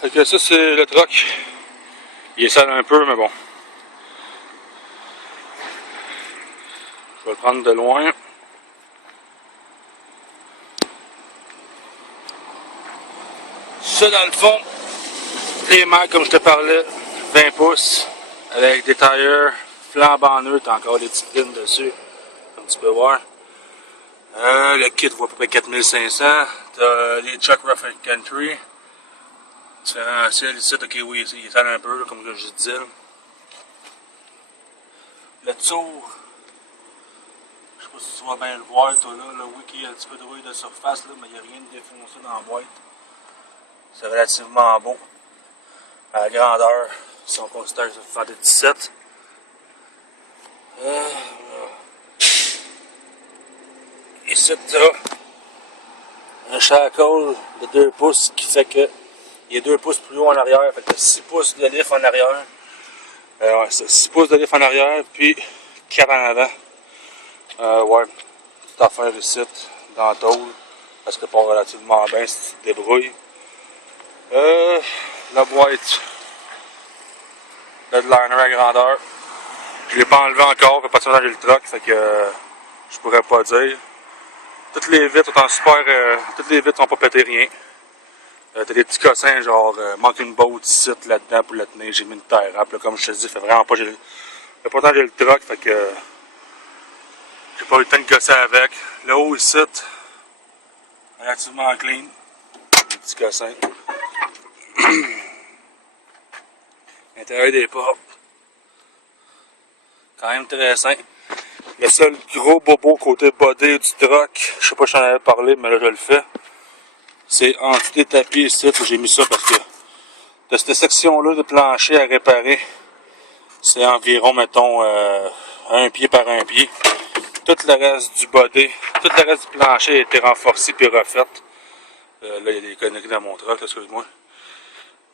Fait que ça c'est le truck. Il est sale un peu mais bon. Je vais le prendre de loin. Ça dans le fond, les mags comme je te parlais, 20 pouces, avec des tailleurs flambant neutres, t'as encore des petites lignes dessus, comme tu peux voir. Le kit vaut à peu près 4500. T'as les Chuck Rough Country. Différentiel ici, ok oui, il sale un peu, là, comme je disais. Le tour, je sais pas si tu vas bien le voir, toi là, oui qu'il y a un petit peu de rouille de surface, là, mais il n'y a rien de défoncé dans la boîte. C'est relativement beau. À la grandeur, si on considère que ça fait des 17. Ici, tu as un shackle de 2 pouces qui fait que il est 2 pouces plus haut en arrière, fait que 6 pouces de lift en arrière. Ouais, c'est 6 pouces de lift en arrière, puis 4 en avant. Ouais, petite affaire ici, dans la tôle, parce que pas relativement bien si tu te débrouilles. La boîte, le liner à grandeur. Je l'ai pas enlevé encore, fait pas de temps j'ai le truck, fait que je pourrais pas dire. Toutes les vitres sont en super, toutes les vitres sont pas pété rien. T'as des petits cossins, genre, manque une botte ici, là-dedans pour le tenir. J'ai mis une terre rap, là, comme je te dis, fait vraiment pas, fait pas longtemps que j'ai le truck, fait que j'ai pas eu le temps de gosser avec. Le haut ici, relativement clean. Des petits cossins. L'intérieur des portes, quand même très sain. Le seul gros bobo côté body du truck, je sais pas si j'en avais parlé, mais là je le fais. C'est en dessous des tapis ici, j'ai mis ça parce que de cette section-là de plancher à réparer, c'est environ, mettons, 1 pied par 1 pied. Tout le reste du body, tout le reste du plancher a été renforcé puis refait. Là, il y a des conneries dans mon truck, excuse-moi.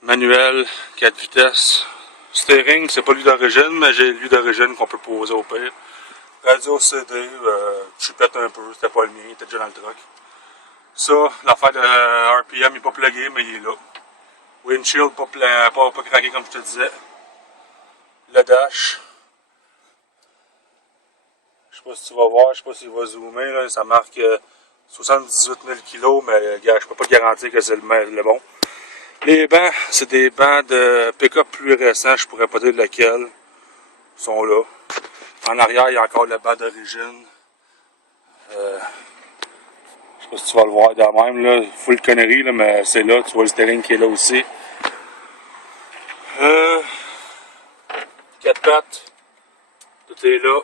Manuel, 4 vitesses. Steering, c'est pas lui d'origine, mais j'ai lui d'origine qu'on peut poser au pire. Radio CD, tu pètes un peu, c'était pas le mien, il était déjà dans le truck. Ça, l'affaire de RPM, il n'est pas plugué, mais il est là. Windshield, pas craqué comme je te disais. Le dash. Je sais pas si tu vas voir, je sais pas s'il va zoomer, là, ça marque 78 000 kg, mais gars, je peux pas te garantir que c'est le bon. Les bancs, c'est des bancs de pick-up plus récents, je pourrais pas dire lesquels. Ils sont là. En arrière, il y a encore le banc d'origine. Je sais pas si tu vas le voir de même, là, full connerie, là, mais c'est là, tu vois le steering qui est là aussi. 4 pattes, tout est là,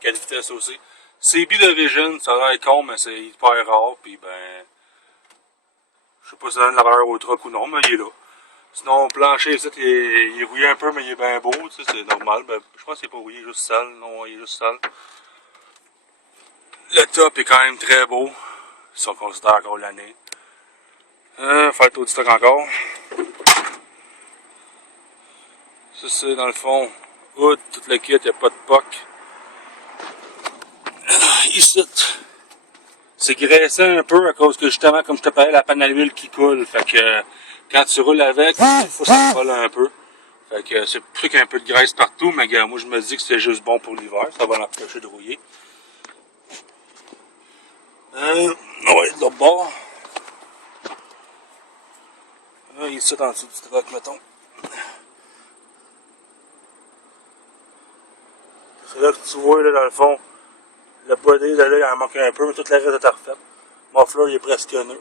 4 vitesses aussi. CB d'origine, ça a l'air con, mais c'est hyper rare, puis ben, je sais pas si ça donne la valeur au truck ou non, mais il est là. Sinon, le plancher ici, il est rouillé un peu, mais il est bien beau, tu sais, c'est normal. Ben, je pense qu'il est pas rouillé, il est juste sale, non, il est juste sale. Le top est quand même très beau, si on considère encore l'année. Faire le tour du stock encore. Ça c'est dans le fond, hood, tout le kit, il n'y a pas de POC. Ici, c'est graissé un peu à cause que justement, comme je te parlais, la panne à l'huile qui coule. Fait que quand tu roules avec, il faut que ça colle un peu. Fait que c'est plus qu'un peu de graisse partout, mais gars, moi je me dis que c'est juste bon pour l'hiver, ça va l'empêcher de rouiller. Ouais, de l'autre bord. Ici, en dessous du truck, mettons. C'est là que tu vois, là, dans le fond, le body, là, il en manque un peu, mais toute la reste est refaite. Mon fleur, il est presque neuf.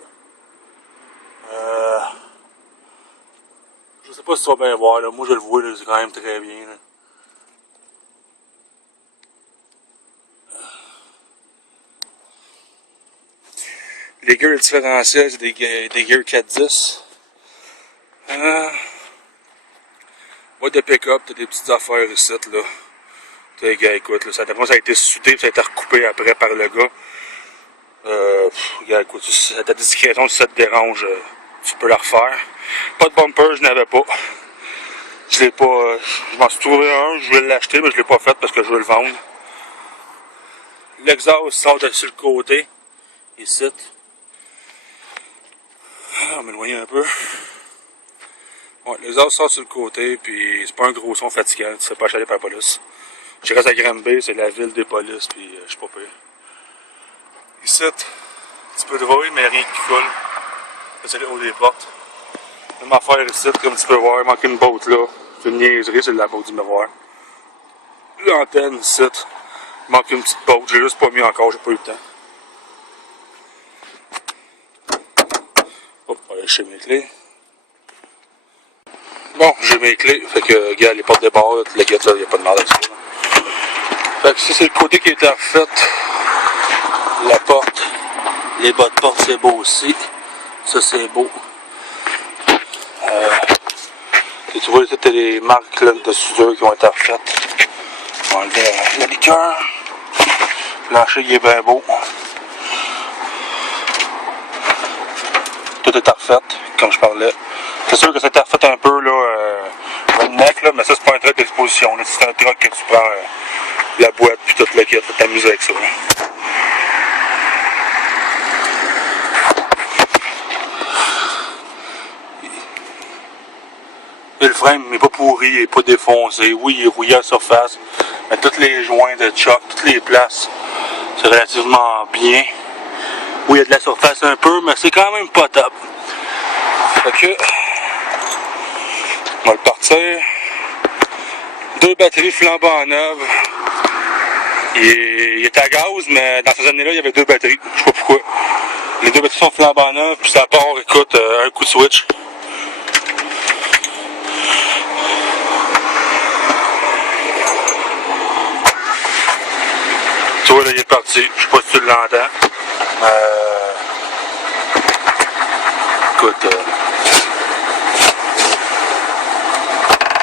Je sais pas si tu vas bien voir, là. Moi je le vois, c'est quand même très bien. Là. Les gears différentiels, c'est des gears 410. Boîte de pick-up, t'as des petites affaires ici, là. T'as gars, écoute, là, ça a été soudé, ça a été recoupé après par le gars. Gars, écoute, à ta discrétion, si ça te dérange, tu peux la refaire. Pas de bumper, je n'avais pas. Je l'ai pas. Je m'en suis trouvé un, je voulais l'acheter, mais je l'ai pas fait parce que je veux le vendre. L'exhaust sort de sur le côté. Ici. On va m'éloigner un peu. Ouais, l'exhaust sort sur le côté, puis c'est pas un gros son fatigant, tu sais pas achaler par la police. Je reste à Granby, c'est la ville des polices, puis je suis pas pire. Ici, un petit peu de rouille, mais rien qui coule. C'est le haut des portes. Même affaire ici, comme tu peux voir, il manque une botte là. C'est une niaiserie, c'est la botte du miroir. L'antenne ici, il manque une petite botte, j'ai juste pas mis encore, j'ai pas eu le temps. Hop, on va aller chercher mes clés. Bon, j'ai mes clés, fait que, regarde, les portes de bord, la guette, là, y a pas de mal là-dessus. Fait que ça, c'est le côté qui a été refait. La porte, les bas de porte, c'est beau aussi. Ça, c'est beau. Tu vois, c'était les marques là, de soudure qui ont été refaites. On va enlever la liqueur. Le plancher, il est bien beau. Tout est refait, comme je parlais. C'est sûr que c'était refait un peu, là, redneck, là, mais ça, c'est pas un truc d'exposition. C'est un truc que tu prends la boîte puis toute la quête, t'amuser avec ça. Là. Et le frame n'est pas pourri, il n'est pas défoncé. Oui, il est rouillé à la surface, mais tous les joints de choc, toutes les places, c'est relativement bien. Oui, il y a de la surface un peu, mais c'est quand même pas top. Fait que, on va le partir. 2 batteries flambant neuves. Il est à gaz, mais dans ces années-là, il y avait 2 batteries. Je sais pas pourquoi. Les 2 batteries sont flambant neuves, puis ça part, écoute, un coup de switch. Tu vois, là, il est parti. Je sais pas si tu l'entends. Écoute,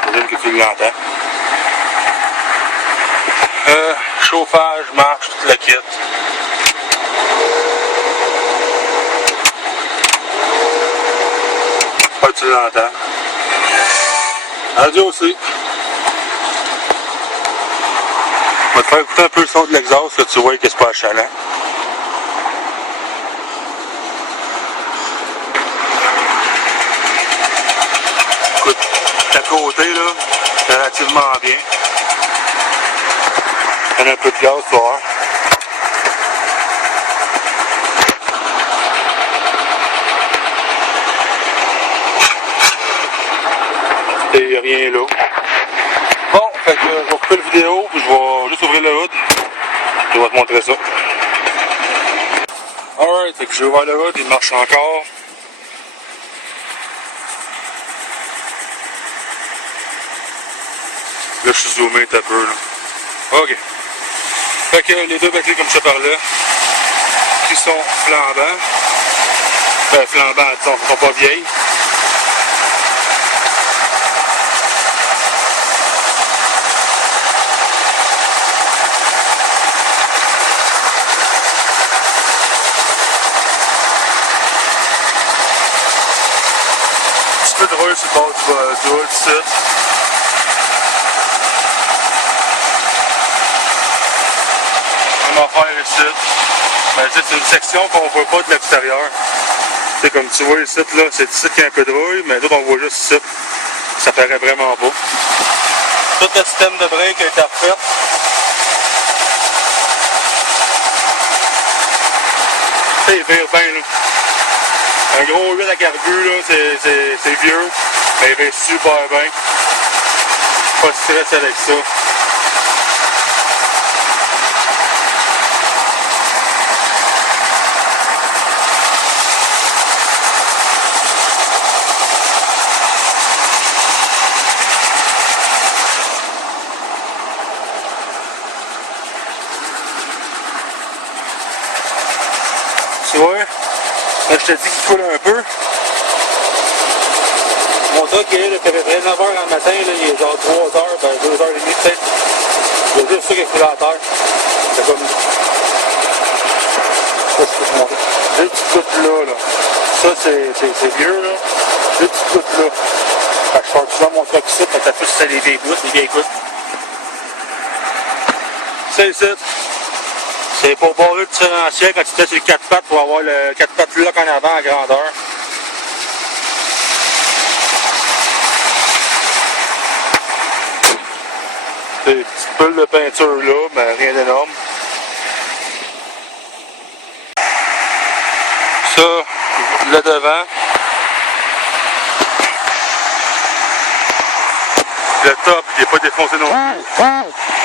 j'imagine que tu l'entends. Chauffage, marche, toute la kit. Pas que tu l'entends. Radio aussi. On va te faire écouter un peu le son de l'exhaust, là, tu vois que c'est pas achalant. Écoute, à côté, là, relativement bien. On a un peu de gaz, tu vois. Et rien là. Bon, fait que je vais couper la vidéo, puis je vais juste ouvrir le hood. Je vais te montrer ça. Alright, fait que j'ai ouvert le hood, il marche encore. Là, je suis zoomé un peu, là. Ok. Fait que les 2 batteries, comme je te parlais, qui sont flambants. Ben, flambants, ils sont pas vieilles. Un petit peu de rouille sur le bord du hood, ici. Affaire ici. Ben, c'est une section qu'on voit pas de l'extérieur. C'est comme tu vois ici, là, c'est ici qu'il y a un peu de rouille, mais d'autres on voit juste ici. Ça paraît vraiment pas. Tout le système de break a été refait. Il vire bien, là. Un gros 8 à carbu, là, c'est vieux, mais il vire super bien. Pas de stress avec ça. Tu vois, là, je te dis qu'il coule un peu. Mon truck, il est à peu près 9h le matin, là, il est genre 3h, ben 2h30 peut-être. Il y a juste ça qui est coulé à terre. C'est comme... Ça, je peux te montrer. 2 petites gouttes là. Ça, c'est vieux, là. 2 petites gouttes là. Fait que je sors souvent mon truck ici, fait que ça pousse les vieilles gouttes, les vieilles gouttes. C'est ici. C'est pour barrer le différentiel quand tu étais sur le 4 pattes pour avoir le 4 pattes lock en avant à grandeur. Des petites bulles de peinture là, mais rien d'énorme. Ça, le devant. Le top, il n'est pas défoncé non plus.